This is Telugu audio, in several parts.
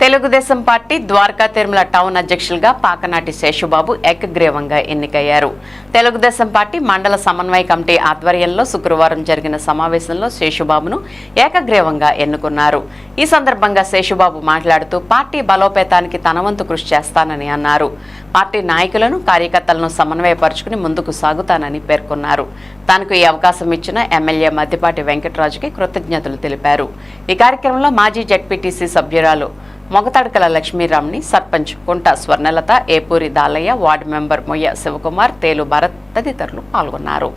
తెలుగుదేశం పార్టీ ద్వారకా తిరుమల టౌన్ అధ్యక్షులుగా పాకనాటి శేషుబాబు ఏకగ్రీవంగా ఎన్నికయ్యారు. తెలుగుదేశం పార్టీ మండల సమన్వయ కమిటీ ఆధ్వర్యంలో శుక్రవారం జరిగిన సమావేశంలో శేషుబాబును ఏకగ్రీవంగా ఎన్నుకున్నారు. ఈ సందర్భంగా శేషుబాబు మాట్లాడుతూ పార్టీ బలోపేతానికి తనవంతు కృషి చేస్తానని అన్నారు. పార్టీ నాయకులను కార్యకర్తలను సమన్వయపరుచుకుని ముందుకు సాగుతానని పేర్కొన్నారు. తనకు ఈ అవకాశం ఇచ్చిన ఎమ్మెల్యే మద్దిపాటి వెంకటరాజుకి కృతజ్ఞతలు తెలిపారు. ఈ కార్యక్రమంలో మాజీ జడ్పీటీసీ సభ్యురాలు మొగతాడకల లక్ష్మీరామ్ని సర్పంచ్ కుంట స్వర్ణలత ఏపూరి దాలయ్య వార్డు మెంబర్ మొయ్య శివకుమార్ తేలు భరత్ తదితరులు పాల్గొన్నారు.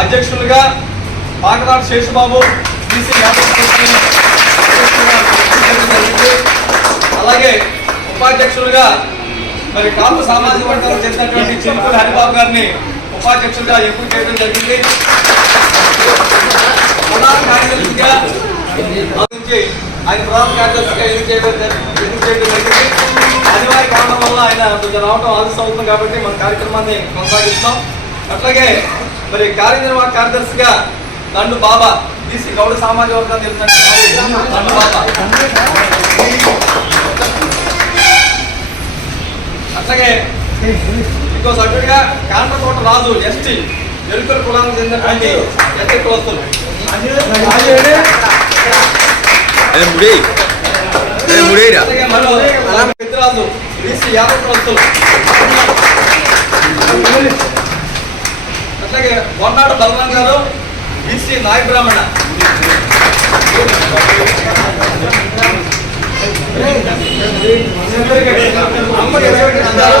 అధ్యక్షులుగా పాకరాడు శేషబాబు అలాగే ఉపాధ్యక్షులుగా మరి కాపు సామాజిక వర్గాలకు చెందినటువంటి చిరుకూరి హరిబాబు గారిని ఉపాధ్యక్షులుగా ఎంపిక చేయడం జరిగింది. ప్రధాన కార్యదర్శిగా ఆయన ప్రధాన కార్యదర్శిగా ఎన్నిక చేయడం ఎన్నిక చేయడం జరిగింది అనివార్య కారణం వల్ల ఆయన కొంచెం రావడం ఆలస్యం అవుతుంది కాబట్టి మన కార్యక్రమాన్ని కొనసాగిస్తాం అట్లాగే మరి కార్యనిర్వాహక కార్యదర్శిగా దండు బాబా బీసీ గౌడ సామాజిక వర్గాన్ని తెలిసినటువంటి దండు బాబా. అట్లాగే ఇంకో సభ్యుడిగా కాంట్రకోట రాజు ఎస్టీ ఎరుకల కులానికి చెందినటువంటి ఎస్టీ కులస్తులు అదే ముడి అదే ముడేరా అట్లాగే మొన్నాడు బలరాం గారు బీసీ నాయ బ్రాహ్మణ అందరూ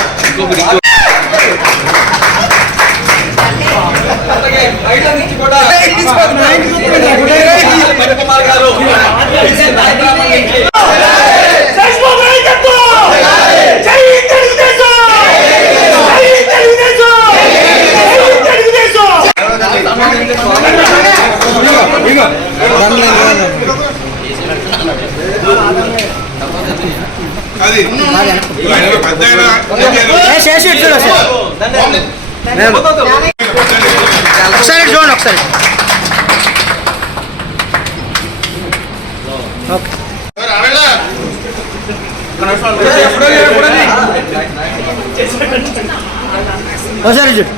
అలాగే మహిళల నుంచి కూడా మణికుమార్ గారు బీసీ నాయ బ్రాహ్మణ నుంచి అది. పెద్ద ఆయన ఒకసారి. చూడండి ఒకసారి. ఒకసారి చూడు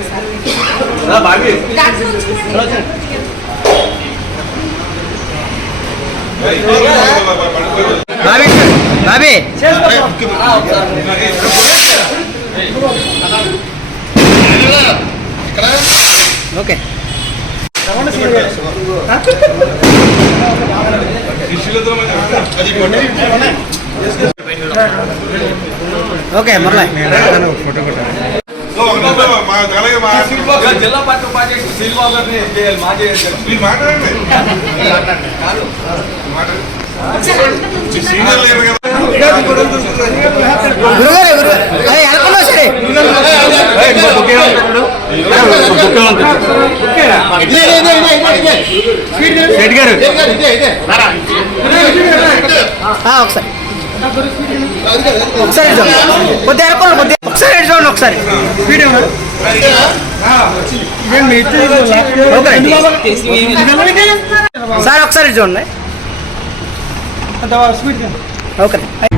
బాబీ బాబీ ఓకే ఓకే మరలా జిల్లా పార్టీ గారిని చేయాలి మాట్లాడండి మాట్లాడండి మీ సీనియర్ లేరు కదా ఒకసారి ఒకసారి కొద్దిగా ఎలకుండా కొద్దిగా ఒకసారి చూడండి. ఒకసారి వీడియో సార్ ఒకసారి చూడండి ఓకే